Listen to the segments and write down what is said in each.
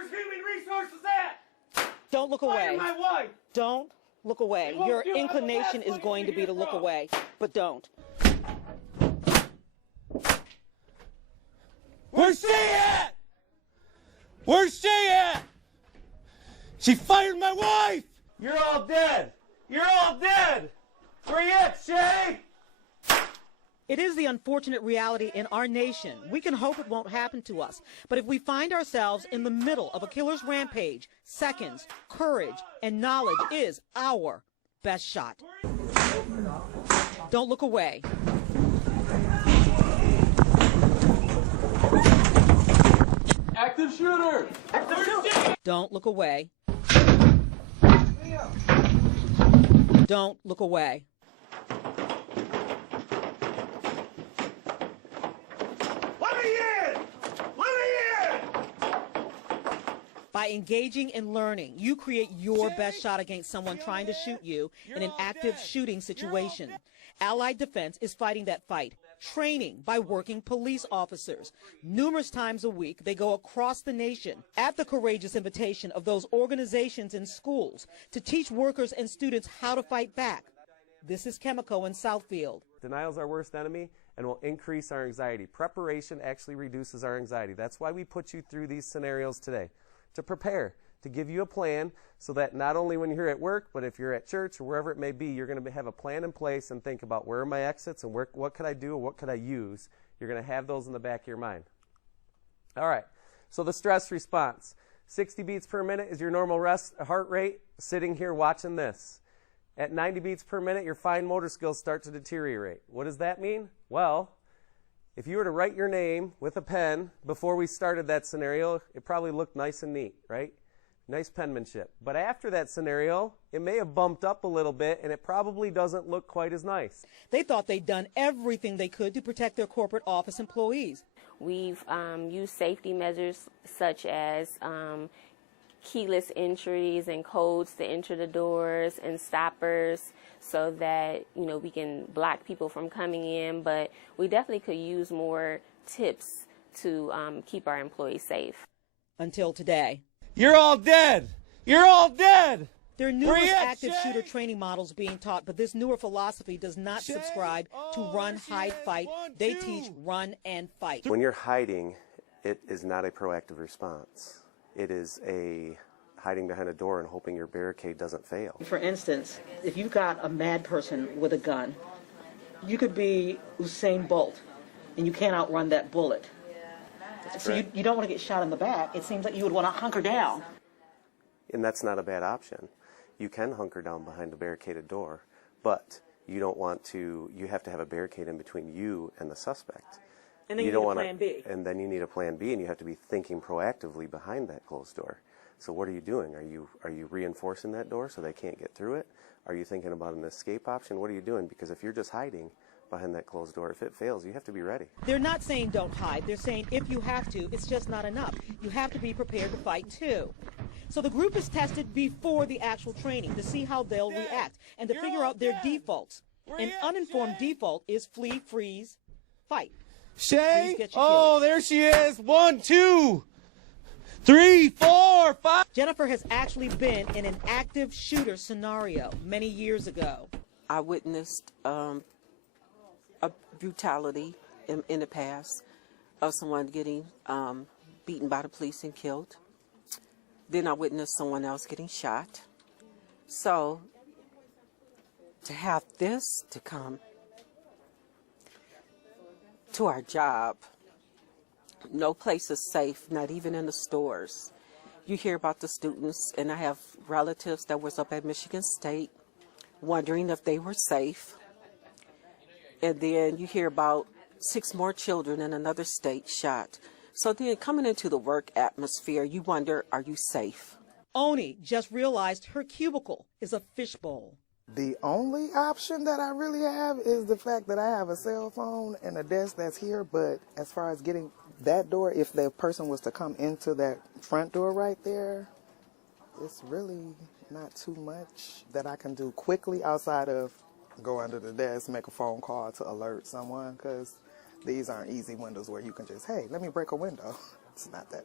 Where's human resources at? Don't look away. Fire my wife. Don't look away. Your inclination is going to be to look away, but don't. Where's she at? Where's she at? She fired my wife! You're all dead! You're all dead! Where you at, Shay? It is the unfortunate reality in our nation. We can hope it won't happen to us. But if we find ourselves in the middle of a killer's rampage, seconds, courage, and knowledge is our best shot. Don't look away. Active shooter! Active shooter! Don't look away. Don't look away. Let me in! Let me in! By engaging and learning, you create your best shot against someone trying to shoot you in an active shooting situation. Allied Defense is fighting that fight. Training by working police officers. Numerous times a week, they go across the nation at the courageous invitation of those organizations and schools to teach workers and students how to fight back. This is Chemico in Southfield. Denial is our worst enemy and will increase our anxiety. Preparation actually reduces our anxiety. That's why we put you through these scenarios today, to prepare, to give you a plan so that not only when you're at work, but if you're at church or wherever it may be, you're going to have a plan in place and think about where are my exits and what could I do and what could I use. You're going to have those in the back of your mind. All right, so the stress response. 60 beats per minute is your normal heart rate sitting here watching this. At 90 beats per minute, your fine motor skills start to deteriorate. What does that mean? Well, if you were to write your name with a pen before we started that scenario, it probably looked nice and neat, right? Nice penmanship. But after that scenario, it may have bumped up a little bit, and it probably doesn't look quite as nice. They thought they'd done everything they could to protect their corporate office employees. We've used safety measures such as keyless entries and codes to enter the doors and stoppers so that, we can block people from coming in. But we definitely could use more tips to keep our employees safe. Until today. You're all dead! You're all dead! There are numerous active shooter training models being taught, but this newer philosophy does not subscribe to run, hide, fight. They teach run and fight. When you're hiding, it is not a proactive response. It is a hiding behind a door and hoping your barricade doesn't fail. For instance, if you've got a mad person with a gun, you could be Usain Bolt, and you can't outrun that bullet. So you don't want to get shot in the back. It seems like you would want to hunker down. And that's not a bad option. You can hunker down behind a barricaded door, but you don't want to, you have to have a barricade in between you and the suspect. And then you need a plan B. And then you need a plan B, and you have to be thinking proactively behind that closed door. So what are you doing? Are you reinforcing that door so they can't get through it? Are you thinking about an escape option? What are you doing? Because if you're just hiding behind that closed door, if it fails, you have to be ready. They're not saying don't hide. They're saying if you have to, it's just not enough. You have to be prepared to fight too. So the group is tested before the actual training to see how they'll react and to figure out their defaults. An uninformed default is flee, freeze, fight. Shay? Oh, there she is. 1, 2, 3, 4, 5. Jennifer has actually been in an active shooter scenario many years ago. I witnessed a brutality in the past of someone getting beaten by the police and killed. Then I witnessed someone else getting shot. So to have this to come to our job, no place is safe, not even in the stores. You hear about the students, and I have relatives that was up at Michigan State wondering if they were safe. And then you hear about 6 more children in another state shot. So then coming into the work atmosphere, you wonder, are you safe? Oni just realized her cubicle is a fishbowl. The only option that I really have is the fact that I have a cell phone and a desk that's here. But as far as getting that door, if the person was to come into that front door right there, it's really not too much that I can do quickly outside of go under the desk, make a phone call to alert someone, because these aren't easy windows where you can just, hey, let me break a window. It's not that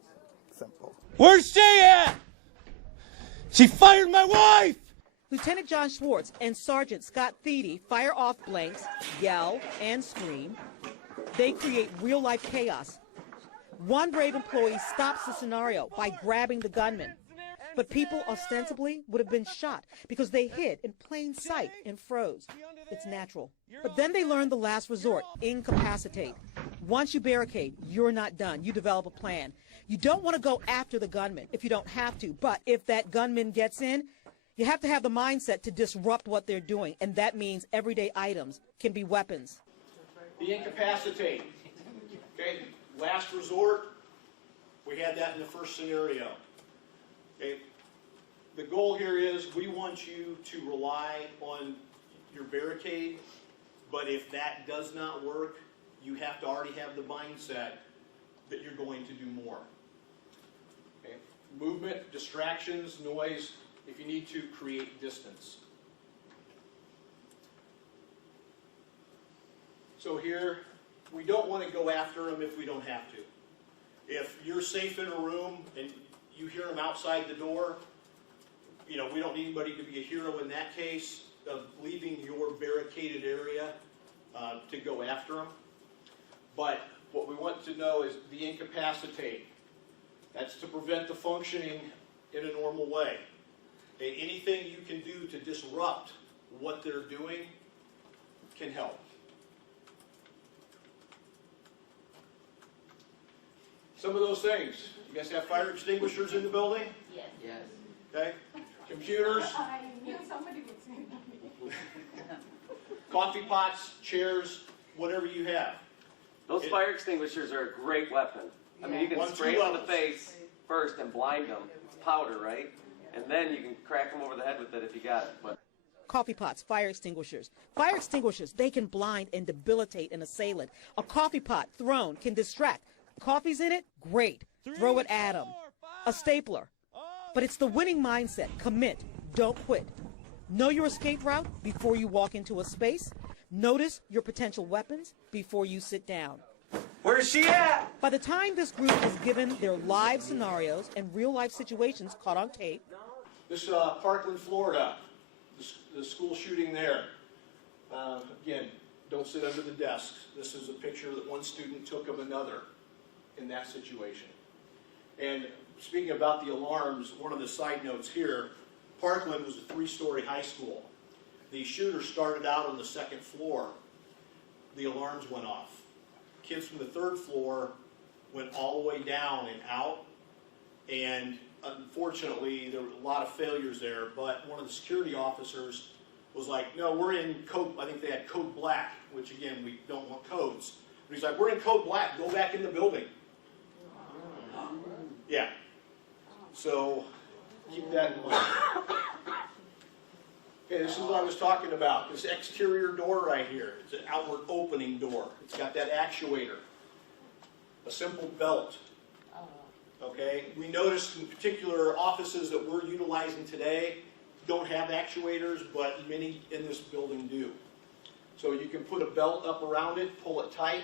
simple. Where's she at? She fired my wife! Lieutenant John Schwartz and Sergeant Scott Thiede fire off blanks, yell, and scream. They create real-life chaos. One brave employee stops the scenario by grabbing the gunman. But people ostensibly would have been shot because they hid in plain sight and froze. It's natural. But then they learn the last resort, incapacitate. Once you barricade, you're not done. You develop a plan. You don't want to go after the gunman if you don't have to. But if that gunman gets in, you have to have the mindset to disrupt what they're doing. And that means everyday items can be weapons. The incapacitate. Okay, last resort, we had that in the first scenario. Okay, the goal here is we want you to rely on your barricade, but if that does not work, you have to already have the mindset that you're going to do more. Okay, movement, distractions, noise, if you need to, create distance. So here, we don't want to go after them if we don't have to. If you're safe in a room and you hear them outside the door, you know, we don't need anybody to be a hero in that case of leaving your barricaded area to go after them. But what we want to know is the incapacitate. That's to prevent the functioning in a normal way. Okay, anything you can do to disrupt what they're doing can help. Some of those things. You guys have fire extinguishers in the building? Yes. Yes. Okay. Computers. Coffee pots, chairs, whatever you have. Those fire extinguishers are a great weapon. I mean, you can spray it in the face first and blind them. It's powder, right? And then you can crack them over the head with it if you got it. But Coffee pots, fire extinguishers. Fire extinguishers, they can blind and debilitate an assailant. A coffee pot thrown can distract. Coffee's in it? Great. Throw it at them. A stapler. But it's the winning mindset. Commit. Don't quit. Know your escape route before you walk into a space. Notice your potential weapons before you sit down. Where's she at? By the time this group is given their live scenarios and real-life situations caught on tape. This Parkland, Florida, the school shooting there. Again, don't sit under the desks. This is a picture that one student took of another in that situation. And speaking about the alarms, one of the side notes here, Parkland was a 3-story high school. The shooter started out on the 2nd floor. The alarms went off. Kids from the 3rd floor went all the way down and out, and unfortunately there were a lot of failures there, but one of the security officers was like, no, we're in code, I think they had code black, which again, we don't want codes. But he's like, we're in code black, go back in the building. Yeah. So keep that in mind. Okay, this is what I was talking about. This exterior door right here. It's an outward opening door. It's got that actuator. A simple belt. Okay, we noticed in particular offices that we're utilizing today don't have actuators, but many in this building do. So you can put a belt up around it, pull it tight.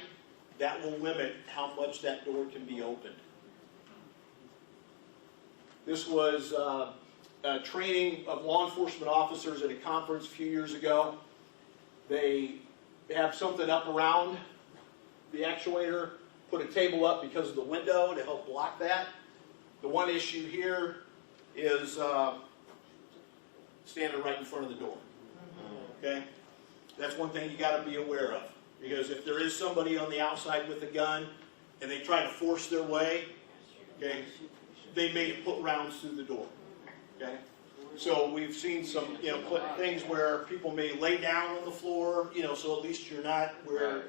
That will limit how much that door can be opened. This was a training of law enforcement officers at a conference a few years ago. They have something up around the actuator, put a table up because of the window to help block that. The one issue here is standing right in front of the door. Okay? That's one thing you got to be aware of. Because if there is somebody on the outside with a gun and they try to force their way, okay, they may put rounds through the door. Okay? So we've seen some, things where people may lay down on the floor, so at least you're not where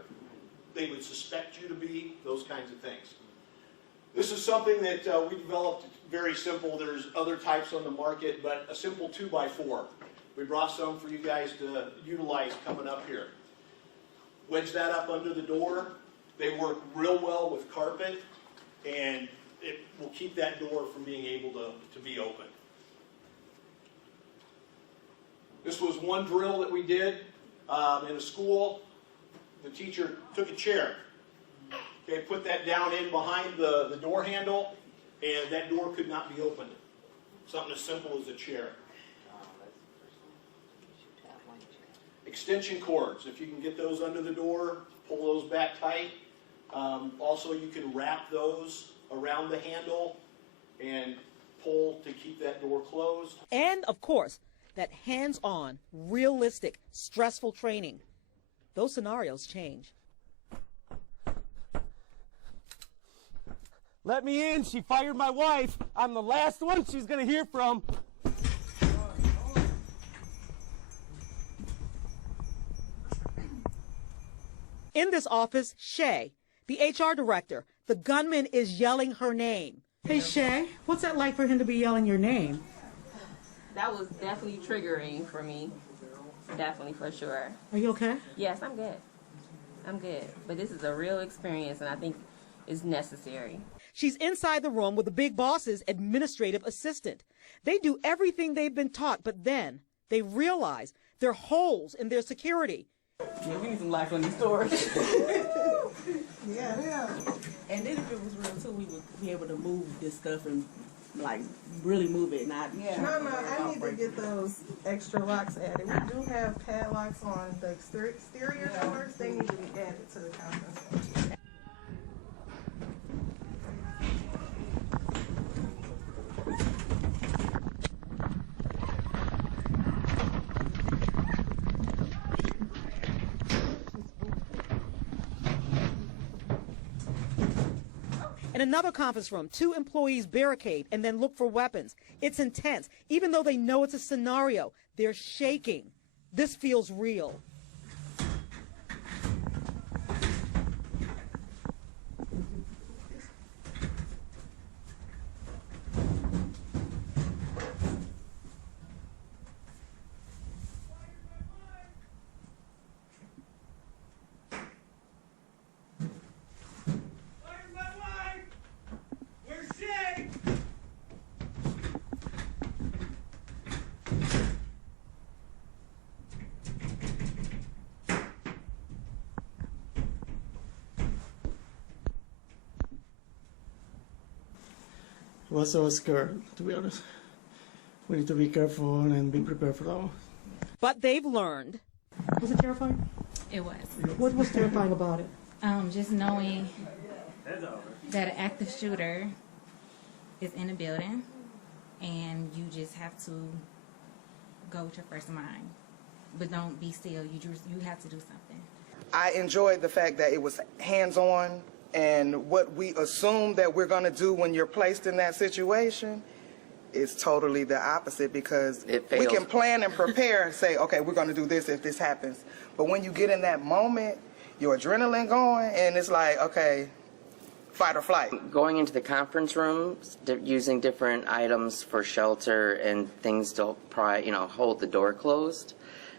they would suspect you to be, those kinds of things. This is something that we developed very simple. There's other types on the market, but a simple 2x4. We brought some for you guys to utilize coming up here. Wedge that up under the door. They work real well with carpet, and it will keep that door from being able to be open. This was one drill that we did in a school. The teacher took a chair, okay, put that down in behind the door handle, and that door could not be opened. Something as simple as a chair. Extension cords, if you can get those under the door, pull those back tight. Also, you can wrap those around the handle and pull to keep that door closed. And, of course, that hands-on, realistic, stressful training. Those scenarios change. Let me in. She fired my wife. I'm the last one she's going to hear from. In this office, Shay, the HR director, the gunman is yelling her name. Hey, Shay, what's that like for him to be yelling your name? That was definitely triggering for me. Definitely, for sure. Are you okay? Yes, I'm good. I'm good. But this is a real experience, and I think it's necessary. She's inside the room with the big boss's administrative assistant. They do everything they've been taught, but then they realize there are holes in their security. Yeah, we need some locks on these doors. Yeah. And then if it was real too, we would be able to move this stuff and like really move it, not. Yeah. No, I need to get those extra locks added. We do have padlocks on the exterior doors. They need to be added to the conference room. In another conference room, 2 employees barricade and then look for weapons. It's intense. Even though they know it's a scenario, they're shaking. This feels real. I was so scared, to be honest. We need to be careful and be prepared for that one. But they've learned. Was it terrifying? It was. What was terrifying about it? Just knowing that an active shooter is in the building and you just have to go with your first mind. But don't be still. You have to do something. I enjoyed the fact that it was hands-on, and what we assume that we're going to do when you're placed in that situation is totally the opposite, because we can plan and prepare and say, okay, we're going to do this if this happens. But when you get in that moment, your adrenaline going, and it's like, okay, fight or flight. Going into the conference rooms, using different items for shelter and things to hold the door closed,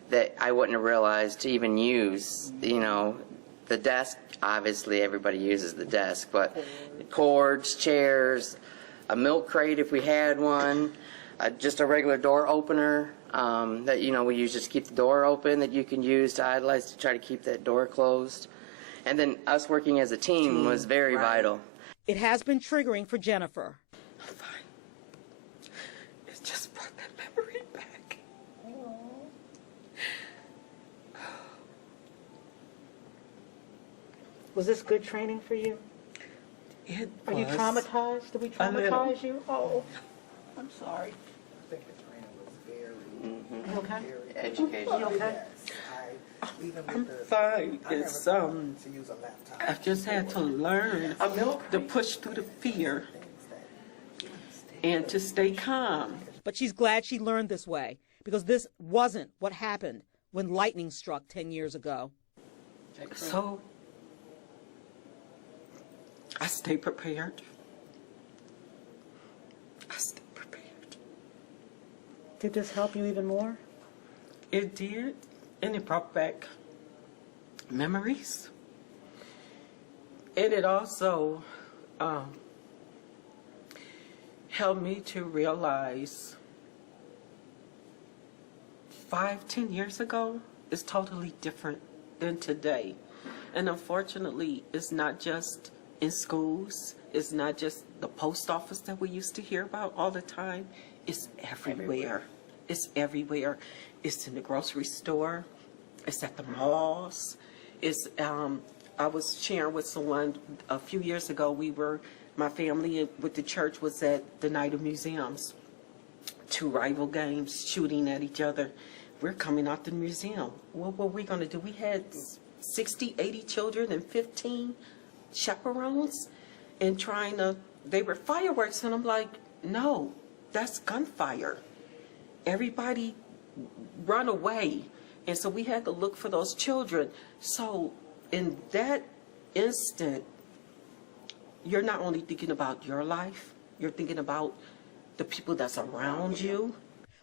that I wouldn't have realized to even use, the desk. Obviously everybody uses the desk, but cords, chairs, a milk crate if we had one, just a regular door opener that we use just to keep the door open, that you can use to idleize to try to keep that door closed. And then us working as a team was very vital. It has been triggering for Jennifer. I'm fine. It just brought that memory back. Was this good training for you? It Are you was traumatized? Did we a little. traumatize you? Oh, I'm sorry. I think the training was very, You okay? Education. You okay? I'm fine. It's I've just had to learn to push through the fear and to stay calm. But she's glad she learned this way, because this wasn't what happened when lightning struck 10 years ago. So I stay prepared. I stay prepared. Did this help you even more? It did, and it brought back memories. And it also helped me to realize 5-10 years ago is totally different than today. And unfortunately, it's not just in schools, is not just the post office that we used to hear about all the time. It's everywhere. It's everywhere. It's in the grocery store. It's at the malls. It's, I was sharing with someone a few years ago, my family with the church was at the Night of Museums. 2 rival gangs shooting at each other. We're coming out the museum. What were we going to do? We had 60, 80 children and 15 chaperones and they were fireworks, and I'm like, no, that's gunfire. Everybody run away. And so we had to look for those children. So in that instant, you're not only thinking about your life, you're thinking about the people that's around you.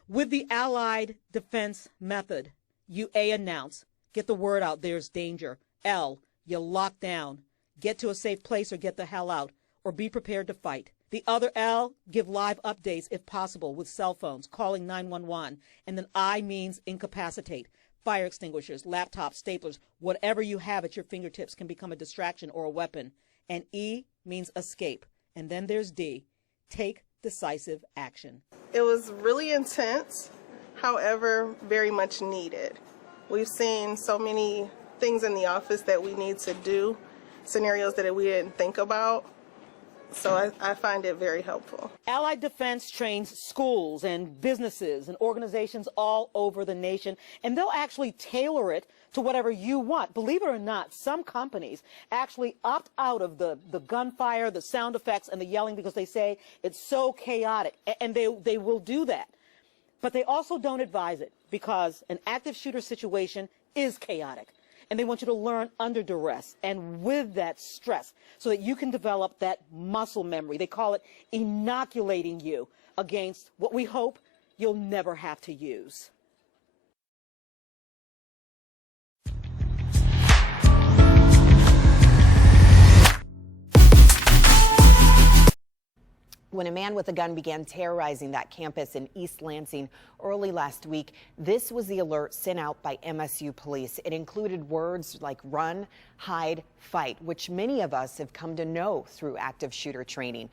With the Allied Defense Method, you A, announce, get the word out, there's danger. L, you lock down, get to a safe place or get the hell out, or be prepared to fight. The other L, give live updates if possible with cell phones, calling 911. And then I means incapacitate. Fire extinguishers, laptops, staplers, whatever you have at your fingertips can become a distraction or a weapon. And E means escape. And then there's D, take decisive action. It was really intense, however, very much needed. We've seen so many things in the office that we need to do, scenarios that we didn't think about. So I find it very helpful. Allied Defense trains schools and businesses and organizations all over the nation, and they'll actually tailor it to whatever you want. Believe it or not, some companies actually opt out of the gunfire, the sound effects, and the yelling because they say it's so chaotic, and they will do that. But they also don't advise it because an active shooter situation is chaotic. And they want you to learn under duress and with that stress so that you can develop that muscle memory. They call it inoculating you against what we hope you'll never have to use. When a man with a gun began terrorizing that campus in East Lansing early last week, this was the alert sent out by MSU police. It included words like run, hide, fight, which many of us have come to know through active shooter training.